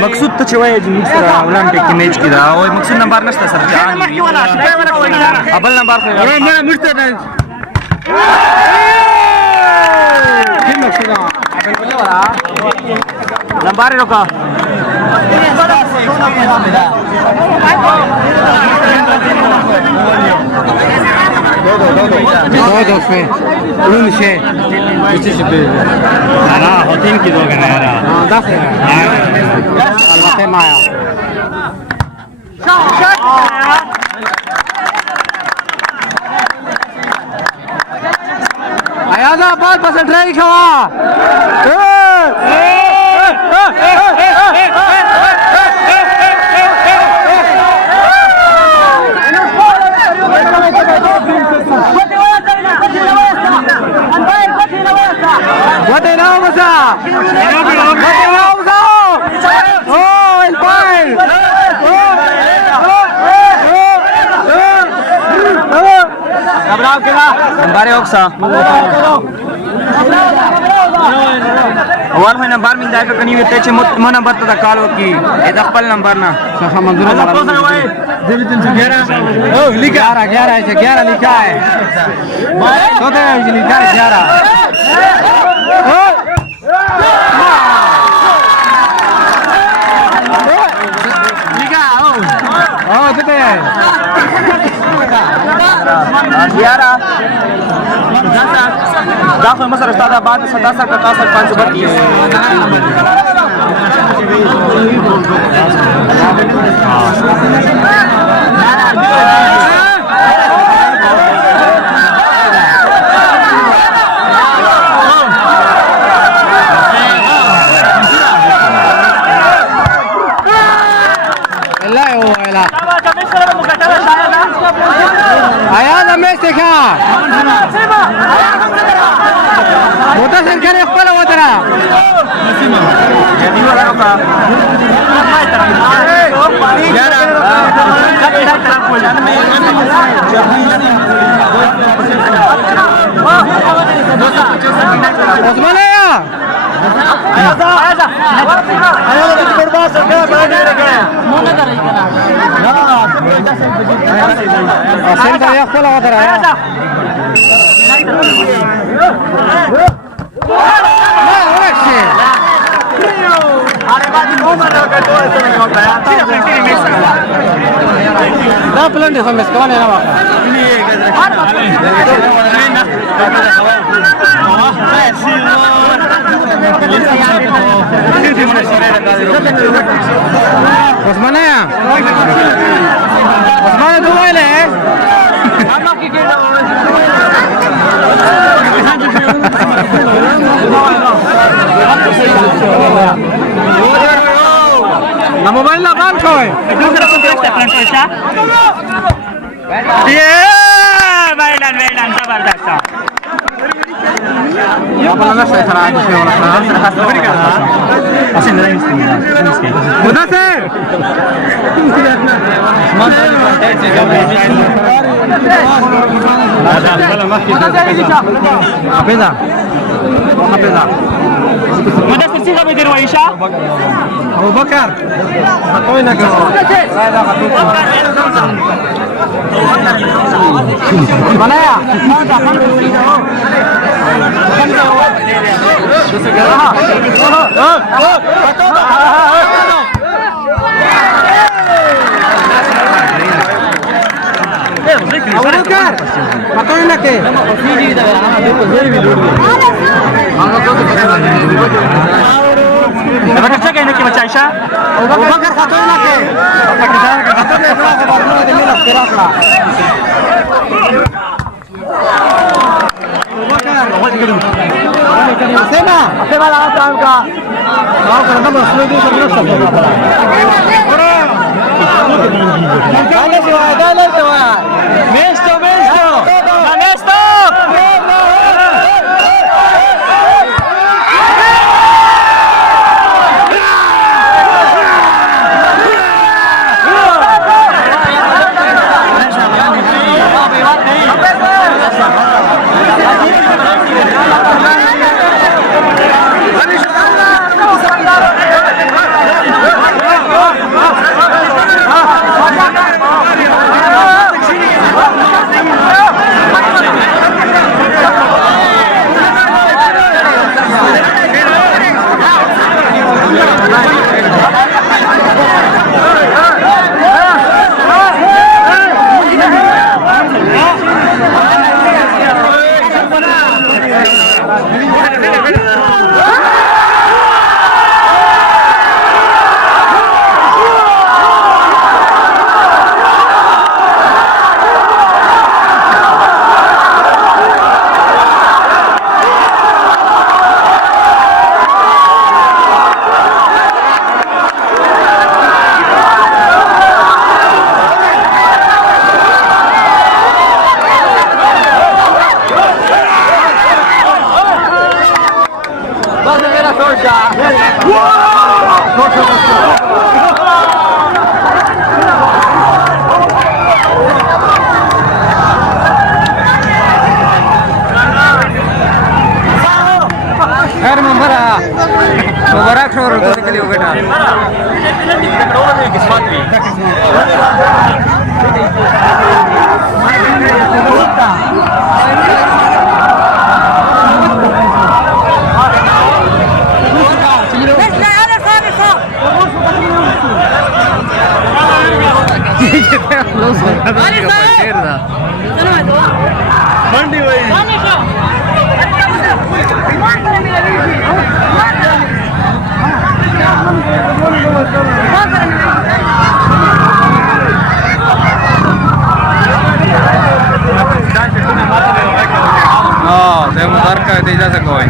مقصود ته چې وایي چې موږ سره وړاندې کې میچ کې دا او مقصود نمبر نشته سر ابل نمبر خو نمبر روکا دو fe un she ara hotin ki do gana ara da se almate maya ayaza bal pas try khawa نمبر اوکسا اول خو نمبر من دا کني وته چې مو نمبر ته کال وکي دا خپل نمبر نه څخه منظور او लिखा 11 है 11 लिखा है तो दे लिखा है 11 लिखा ओ तो दे 11 داخل مصر استاد آباد 67 Ayada Mexica. Bota cerca de fuera otra. Osmanaya. Senta ya fue la otra. Da plan de homes que van a abajo. Osmanaya. Osmanaya tú baile, La mobile la van koy. Bailan zabardast. आपण नसतं सर आज Madaster siya kami dirwa Isha? Abu Bakar. Ako'y Mana ya? Abu Bakar. Ako'y nake. Dapat kerja kayak ini baca Isha? Abu Bakar ako'y nake. Sena, sena lang ang ka. Ako ka naman, sunod din sa minus sa pala. Dale siya, dale siya. Mesto, Mesto! Na Mesto! Mubarak shor ko nikali ho beta. Mandi bhai. Oh, saya mutarka di jasa koin.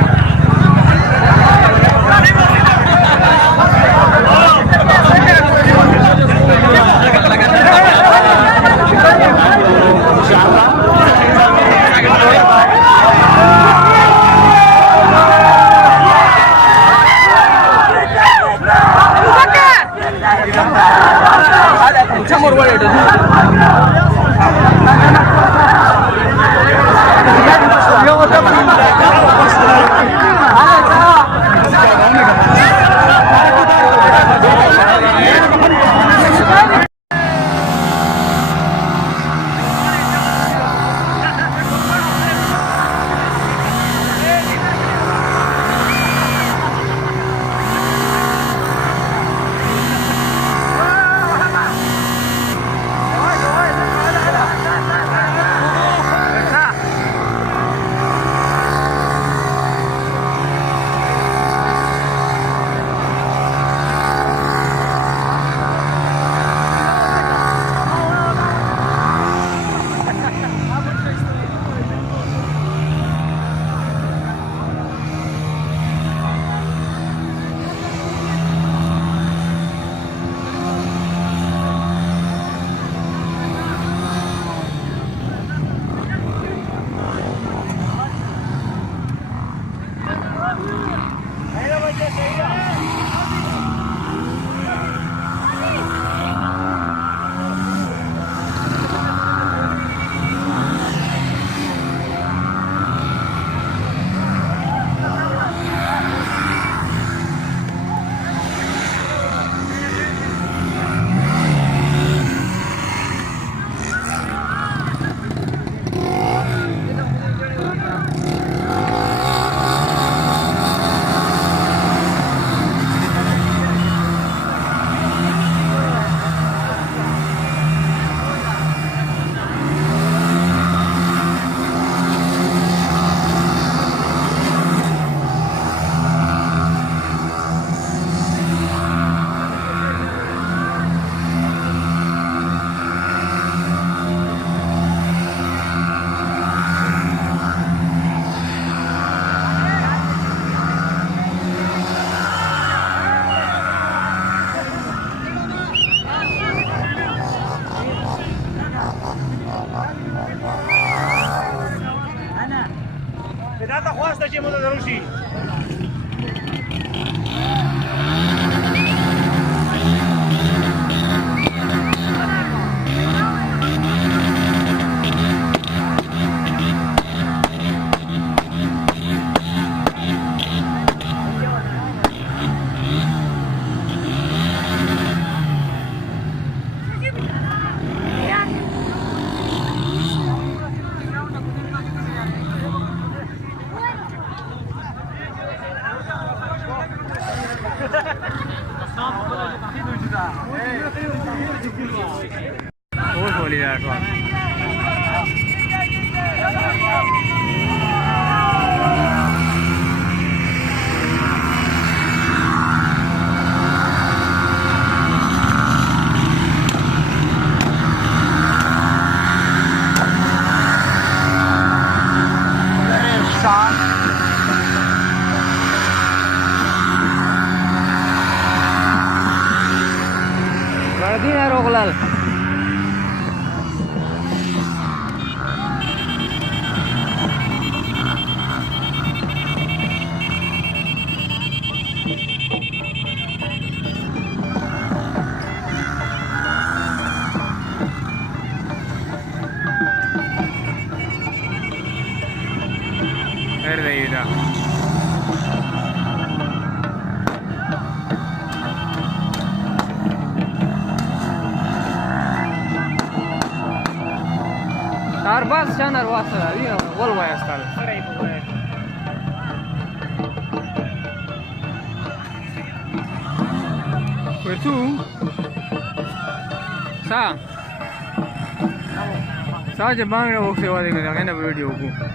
بدأت خواست چه مدت روشی बहुत बोली यार Gardina Roglal. Verde ida. Arbaz shanar wasa, iya, wal waya stal. Itu, sa je bang na waktu wadi kita kena video ku.